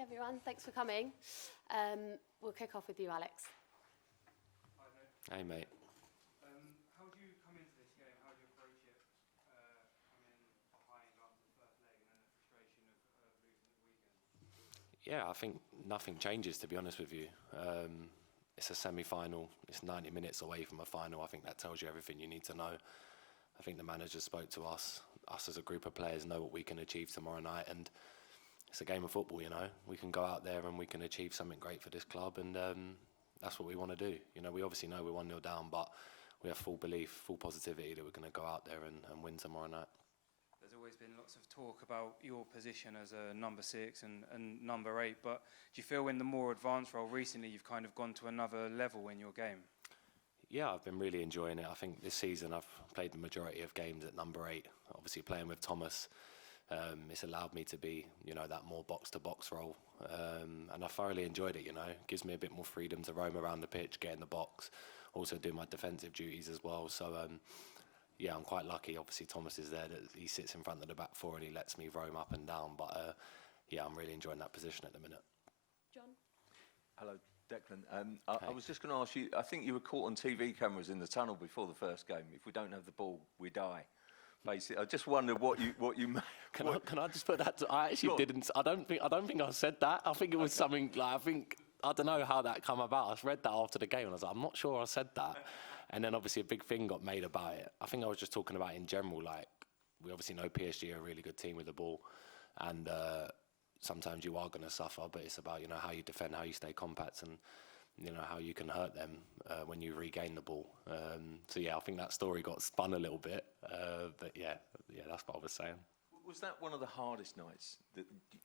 everyone. Thanks for coming. We'll kick off with you, Alex. Hi, mate. Hey, mate. How do you come into this game? How do you approach it? Coming behind after the first leg and then the frustration of losing at the weekend? Yeah, I think nothing changes, to be honest with you. It's a semi-final. It's 90 minutes away from a final. I think that tells you everything you need to know. I think the manager spoke to us. Us as a group of players know what we can achieve tomorrow night, and it's a game of football, you know. We can go out there and we can achieve something great for this club, and that's what we want to do. You know, we obviously know we're 1-0 down, but we have full belief, full positivity that we're going to go out there and win tomorrow night. There's always been lots of talk about your position as a number 6 and number 8, but do you feel in the more advanced role recently you've kind of gone to another level in your game? Yeah, I've been really enjoying it. I think this season I've played the majority of games at number 8. Obviously playing with Thomas, it's allowed me to be, you know, that more box-to-box role. And I thoroughly enjoyed it, you know. It gives me a bit more freedom to roam around the pitch, get in the box, also do my defensive duties as well. So, yeah, I'm quite lucky. Obviously, Thomas is there. That he sits in front of the back four and he lets me roam up and down. But, yeah, I'm really enjoying that position at the minute. John? Hello, Declan. I was just going to ask you, I think you were caught on TV cameras in the tunnel before the first game. If we don't have the ball, we die. Basically, I just wondered what you Can I just put that to, I actually didn't. I don't think I said that. I think it was something like, I don't know how that come about. I read that after the game and I was like, I'm not sure I said that. And then obviously a big thing got made about it. I think I was just talking about in general, like, we obviously know PSG are a really good team with the ball, and sometimes you are going to suffer, but it's about, you know, how you defend, how you stay compact, and you know, how you can hurt them when you regain the ball. So yeah, I think that story got spun a little bit, but yeah, that's what I was saying. Was that one of the hardest nights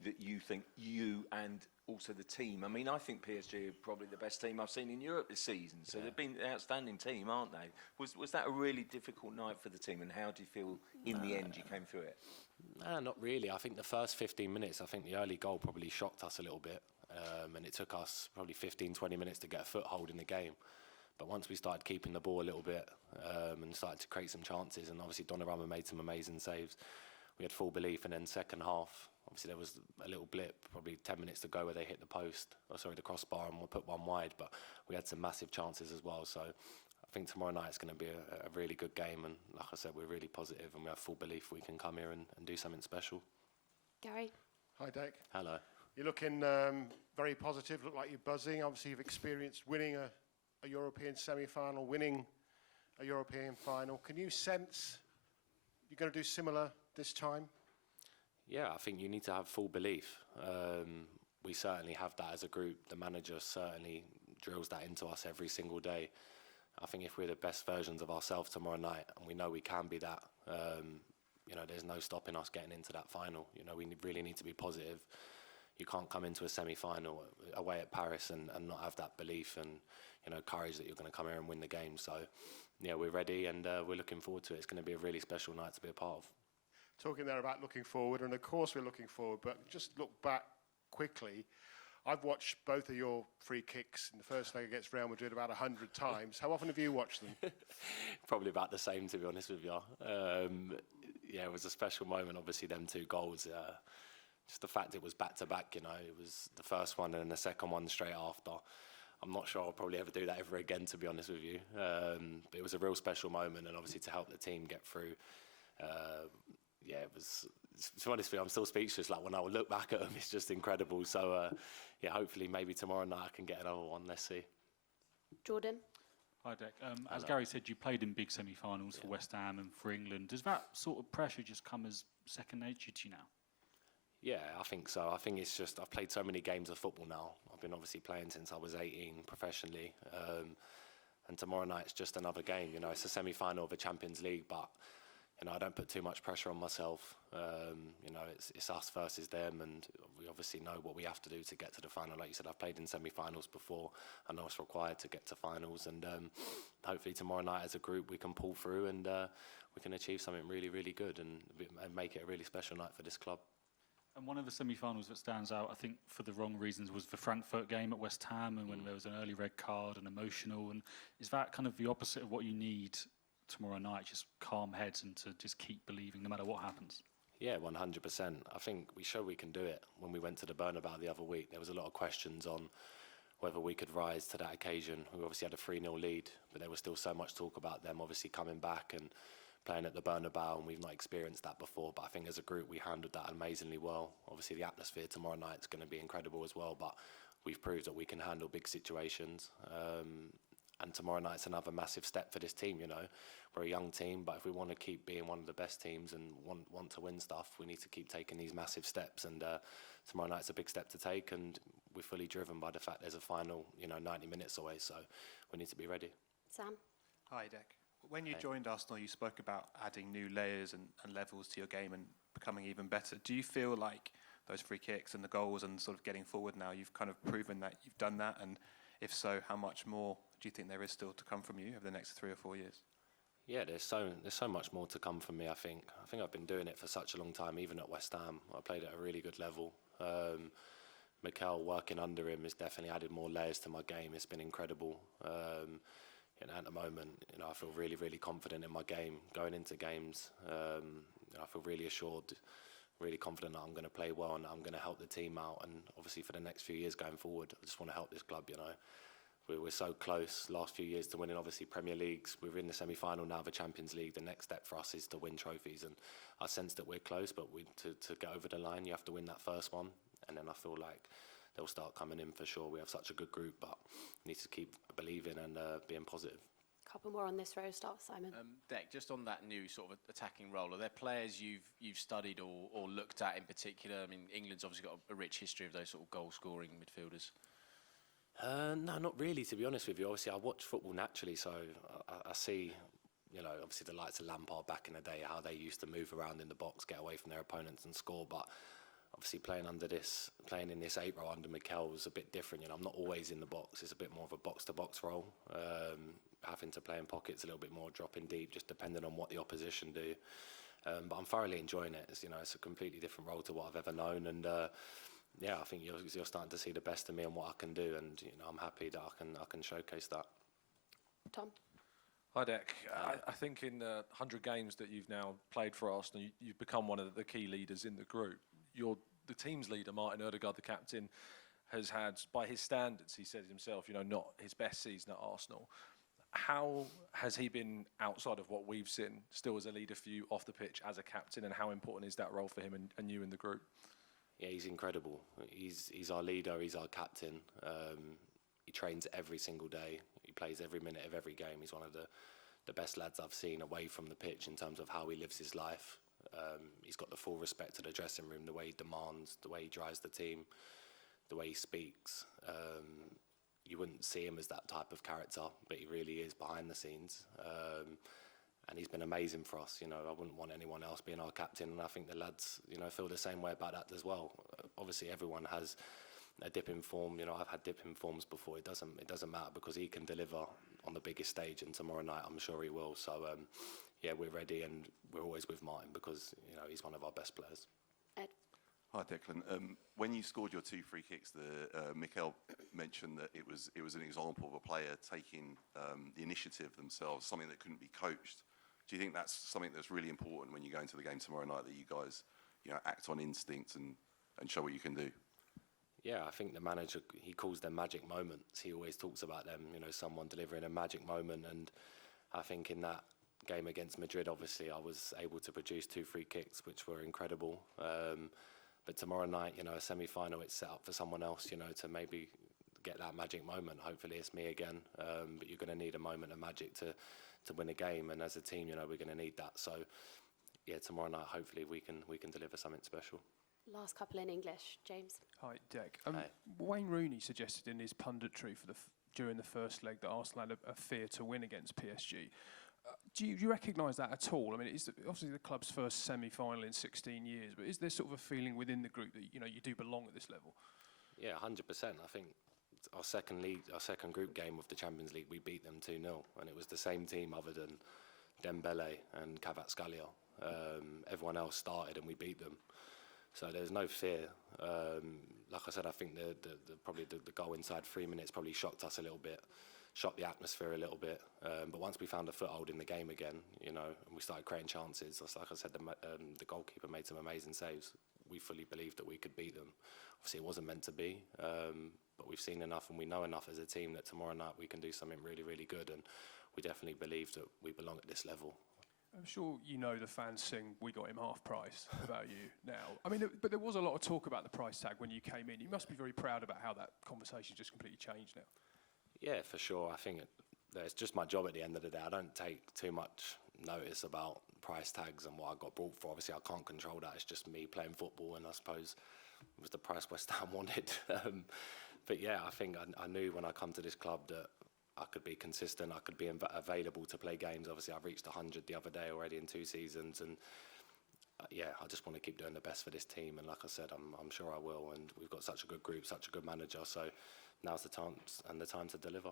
that you think, you and also the team? I mean, I think PSG are probably the best team I've seen in Europe this season, so they've been an outstanding team, aren't they? Was that a really difficult night for the team, and how do you feel in the end you came through it? No, not really. I think the first 15 minutes, I think the early goal probably shocked us a little bit, and it took us probably 15, 20 minutes to get a foothold in the game. But once we started keeping the ball a little bit and started to create some chances, and obviously Donnarumma made some amazing saves, we had full belief. And then second half, obviously there was a little blip, probably 10 minutes to go, where they hit the crossbar, and we'll put one wide. But we had some massive chances as well. So I think tomorrow night is going to be a really good game. And like I said, we're really positive and we have full belief we can come here and do something special. Gary? Hi, Dec. Hello. You're looking very positive, look like you're buzzing. Obviously, you've experienced winning a European semi-final, winning a European final. Can you sense you're going to do similar this time? Yeah, I think you need to have full belief. We certainly have that as a group. The manager certainly drills that into us every single day. I think if we're the best versions of ourselves tomorrow night, and we know we can be that, you know, there's no stopping us getting into that final. You know, we really need to be positive. You can't come into a semi-final away at Paris and not have that belief and, you know, courage that you're going to come here and win the game. So, yeah, we're ready, and we're looking forward to it. It's going to be a really special night to be a part of. Talking there about looking forward, and of course we're looking forward, but just look back quickly. I've watched both of your free kicks in the first leg against Real Madrid about 100 times. How often have you watched them? Probably about the same, to be honest with you. Yeah, it was a special moment, obviously, them 2 goals. Just the fact it was back-to-back, you know, it was the first one and then the second one straight after. I'm not sure I'll probably ever do that ever again, to be honest with you. But it was a real special moment, and obviously to help the team get through. Yeah, it was, to be honest with you, I'm still speechless. Like, when I would look back at them, it's just incredible. So, yeah, hopefully maybe tomorrow night I can get another one. Let's see. Jordan? Hi, Dec. As Gary said, you played in big semi-finals for West Ham and for England. Does that sort of pressure just come as second nature to you now? Yeah, I think so. I think it's just, I've played so many games of football now. I've been obviously playing since I was 18 professionally. And tomorrow night it's just another game. You know, it's a semi-final of a Champions League, but, you know, I don't put too much pressure on myself. You know, it's us versus them, and we obviously know what we have to do to get to the final. Like you said, I've played in semi-finals before. I know it's required to get to finals, and hopefully tomorrow night as a group we can pull through and we can achieve something really, really good and make it a really special night for this club. And one of the semi-finals that stands out, I think, for the wrong reasons, was the Frankfurt game at West Ham, and when there was an early red card and emotional. And is that kind of the opposite of what you need tomorrow night? Just calm heads and to just keep believing no matter what happens? Yeah, 100%. I think we showed we can do it when we went to the Bernabeu the other week. There was a lot of questions on whether we could rise to that occasion. We obviously had a 3-0 lead, but there was still so much talk about them obviously coming back and playing at the Bernabeu, and we've not experienced that before. But I think as a group, we handled that amazingly well. Obviously, the atmosphere tomorrow night is going to be incredible as well, but we've proved that we can handle big situations. And tomorrow night's another massive step for this team, you know. We're a young team, but if we want to keep being one of the best teams and want to win stuff, we need to keep taking these massive steps. And tomorrow night's a big step to take, and we're fully driven by the fact there's a final, 90 minutes away, so we need to be ready. Sam? Hi, Dec. When you joined Arsenal, you spoke about adding new layers and levels to your game and becoming even better. Do you feel like those free kicks and the goals and sort of getting forward now, you've kind of proven that you've done that? And if so, how much more do you think there is still to come from you over the next 3 or 4 years? Yeah, there's so much more to come from me, I think. I think I've been doing it for such a long time, even at West Ham. I played at a really good level. Mikel, working under him, has definitely added more layers to my game. It's been incredible. At the moment, I feel really, really confident in my game. Going into games, I feel really assured, really confident that I'm going to play well and that I'm going to help the team out. And obviously for the next few years going forward, I just want to help this club, We're so close last few years to winning, obviously, Premier Leagues. We're in the semi-final now of the Champions League. The next step for us is to win trophies. And I sense that we're close, but to get over the line, you have to win that first one. And then I feel like they'll start coming in for sure. We have such a good group, but need to keep believing and being positive. Couple more on this row. Start with Simon. Dec, just on that new sort of attacking role, are there players you've studied or looked at in particular? I mean, England's obviously got a rich history of those sort of goal-scoring midfielders. No, not really, to be honest with you. Obviously, I watch football naturally, so I see, obviously the likes of Lampard back in the day, how they used to move around in the box, get away from their opponents and score. But obviously playing in this 8 role under Mikel was a bit different. I'm not always in the box. It's a bit more of a box-to-box role. Having to play in pockets a little bit more, dropping deep, just depending on what the opposition do. But I'm thoroughly enjoying it. It's a completely different role to what I've ever known. And I think you're starting to see the best of me and what I can do. And I'm happy that I can showcase that. Tom? Hi, Dec. I think in the 100 games that you've now played for Arsenal, you've become one of the key leaders in the group. You're the team's leader, Martin Ødegaard, the captain, has had, by his standards, he said himself, not his best season at Arsenal. How has he been, outside of what we've seen, still as a leader for you off the pitch as a captain, and how important is that role for him and you in the group? Yeah, he's incredible. He's our leader, he's our captain. He trains every single day. He plays every minute of every game. He's one of the best lads I've seen away from the pitch in terms of how he lives his life. He's got the full respect to the dressing room, the way he demands, the way he drives the team, the way he speaks. You wouldn't see him as that type of character, but he really is behind the scenes. And he's been amazing for us. I wouldn't want anyone else being our captain, and I think the lads, feel the same way about that as well. Obviously, everyone has a dip in form. I've had dip in forms before. It doesn't matter because he can deliver on the biggest stage, and tomorrow night I'm sure he will. So, we're ready, and we're always with Martin because he's one of our best players. Ed? Hi, Declan. When you scored your 2 free kicks, Mikel mentioned that it was an example of a player taking the initiative themselves, something that couldn't be coached. Do you think that's something that's really important when you go into the game tomorrow night, that you guys act on instinct and show what you can do? Yeah, I think the manager, he calls them magic moments. He always talks about them, someone delivering a magic moment. And I think in that game against Madrid, obviously, I was able to produce 2 free kicks, which were incredible. But tomorrow night, a semi-final, it's set up for someone else, to maybe get that magic moment. Hopefully it's me again. But you're going to need a moment of magic to win a game. And as a team, we're going to need that. So, tomorrow night, hopefully we can deliver something special. Last couple in English. James? Hi, Dec. Hi. Wayne Rooney suggested in his punditry during the first leg that Arsenal had a fear to win against PSG. Do you recognise that at all? I mean, it's obviously the club's first semi-final in 16 years, but is there sort of a feeling within the group that you do belong at this level? Yeah, 100%. I think our second group game of the Champions League, we beat them 2-0, and it was the same team other than Dembele and Kvaratskhelia. Everyone else started, and we beat them. So there's no fear. Like I said, I think probably the goal inside 3 minutes probably shocked us a little bit. shot the atmosphere a little bit. But once we found a foothold in the game again, you know, and we started creating chances, like I said, the goalkeeper made some amazing saves. We fully believed that we could beat them. Obviously, it wasn't meant to be, but we've seen enough and we know enough as a team that tomorrow night we can do something really, really good. And we definitely believe that we belong at this level. I'm sure you know the fans sing "We got him half price" about you now. I mean, but there was a lot of talk about the price tag when you came in. You must be very proud about how that conversation just completely changed now. Yeah, for sure. I think it's just my job at the end of the day. I don't take too much notice about price tags and what I got brought for. Obviously, I can't control that. It's just me playing football, and I suppose it was the price West Ham wanted. But yeah, I think I knew when I come to this club that I could be consistent, I could be available to play games. Obviously, I've reached 100 the other day already in 2 seasons, and yeah, I just want to keep doing the best for this team. And like I said, I'm sure I will. And we've got such a good group, such a good manager. So now's the time to deliver.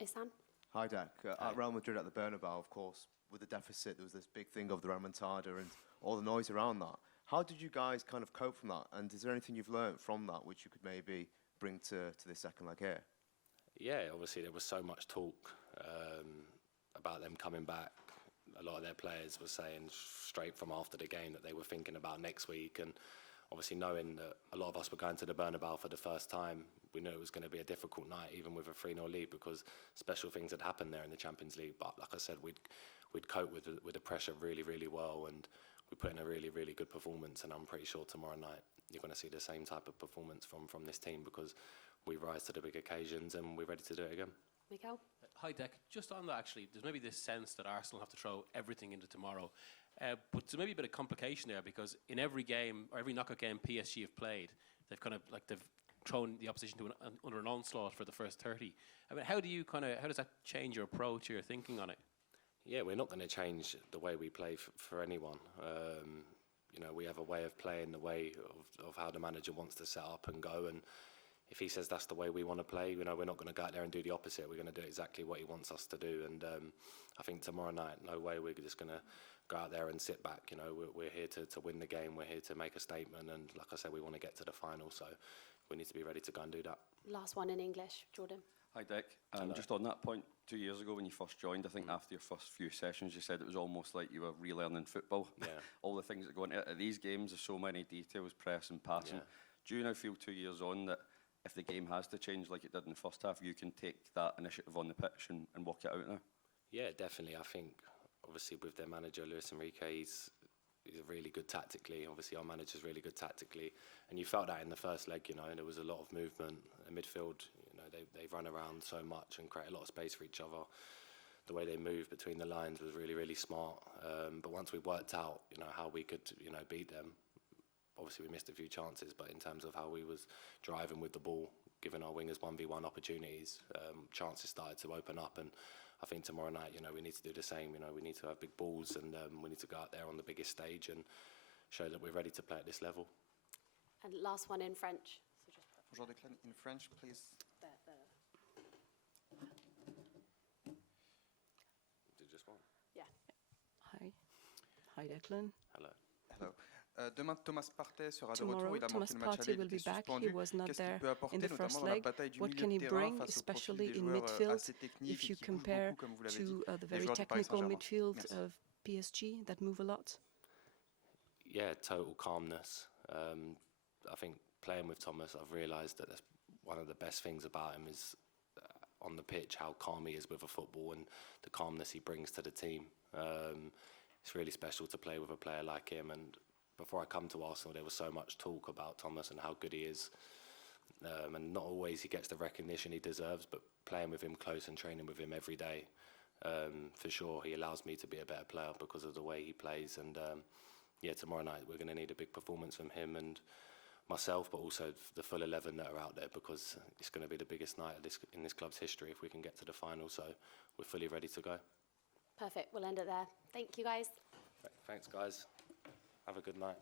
Ihsan? Hi, Dak. At Real Madrid at the Bernabeu, of course, with the deficit, there was this big thing of the remontada and all the noise around that. How did you guys kind of cope from that? And is there anything you've learned from that which you could maybe bring to this second leg here? Yeah, obviously there was so much talk about them coming back. A lot of their players were saying straight from after the game that they were thinking about next week, and obviously knowing that a lot of us were going to the Bernabeu for the first time, we knew it was going to be a difficult night, even with a 3-0 lead, because special things had happened there in the Champions League. But like I said, we'd cope with the pressure really, really well, and we put in a really, really good performance. And I'm pretty sure tomorrow night you're going to see the same type of performance from this team, because we rise to the big occasions and we're ready to do it again. Mikel? Hi, Dec. Just on that, actually, there's maybe this sense that Arsenal have to throw everything into tomorrow. But there's maybe a bit of complication there, because in every game, or every knockout game PSG have played, they've thrown the opposition under an onslaught for the first 30. I mean, how does that change your approach or your thinking on it? Yeah, we're not going to change the way we play for anyone. You know, we have a way of playing, the way of how the manager wants to set up and go, and if he says that's the way we want to play, you know, we're not going to go out there and do the opposite. We're going to do exactly what he wants us to do. And I think tomorrow night, no way we're just going to go out there and sit back. You know, we're here to win the game. We're here to make a statement. And like I said, we want to get to the final. So we need to be ready to go and do that. Last one in English, Jordan. Hi, Dick. Just on that point, 2 years ago when you first joined, I think after your first few sessions, you said it was almost like you were relearning football. Yeah. All the things that go into these games, there's so many details, press and passing. Yeah. Do you now feel 2 years on that if the game has to change like it did in the first half, you can take that initiative on the pitch and work it out now? Yeah, definitely. I think, obviously, with their manager, Luis Enrique, he's really good tactically. Obviously, our manager's really good tactically. And you felt that in the first leg, you know, there was a lot of movement. The midfield, you know, they run around so much and create a lot of space for each other. The way they moved between the lines was really, really smart. But once we worked out, you know, how we could, you know, beat them, obviously we missed a few chances, but in terms of how we was driving with the ball, giving our wingers 1v1 opportunities, chances started to open up. And I think tomorrow night, you know, we need to do the same. You know, we need to have big balls, and we need to go out there on the biggest stage and show that we're ready to play at this level. And last one in French. Bonjour Declan, in French, please. There. Just one. Yeah. Hi Declan. Hello. Hello. Demain, Thomas Partey sera de Tomorrow, retour. Il a Thomas manqué le match Partey aller, il will be était back. He suspendu. was not Qu'est-ce qu'il there peut apporter, in the notamment first dans la leg. bataille du What milieu can de he terrain bring, face au profil especially des in joueurs midfield, assez techniques if you et qui bougent compare beaucoup, comme vous l'avez to dit, the les very joueurs du Paris technical Saint-Germain? midfield Merci. of PSG that move a lot? Yeah, total calmness. I think playing with Thomas, I've realised that that's one of the best things about him is on the pitch, how calm he is with a football and the calmness he brings to the team. It's really special to play with a player like him. And before I come to Arsenal, there was so much talk about Thomas and how good he is. And not always he gets the recognition he deserves, but playing with him close and training with him every day, for sure, he allows me to be a better player because of the way he plays. And yeah, tomorrow night we're going to need a big performance from him and myself, but also the full 11 that are out there, because it's going to be the biggest night of in this club's history if we can get to the final. So we're fully ready to go. Perfect. We'll end it there. Thank you, guys. Thanks, guys. Have a good night.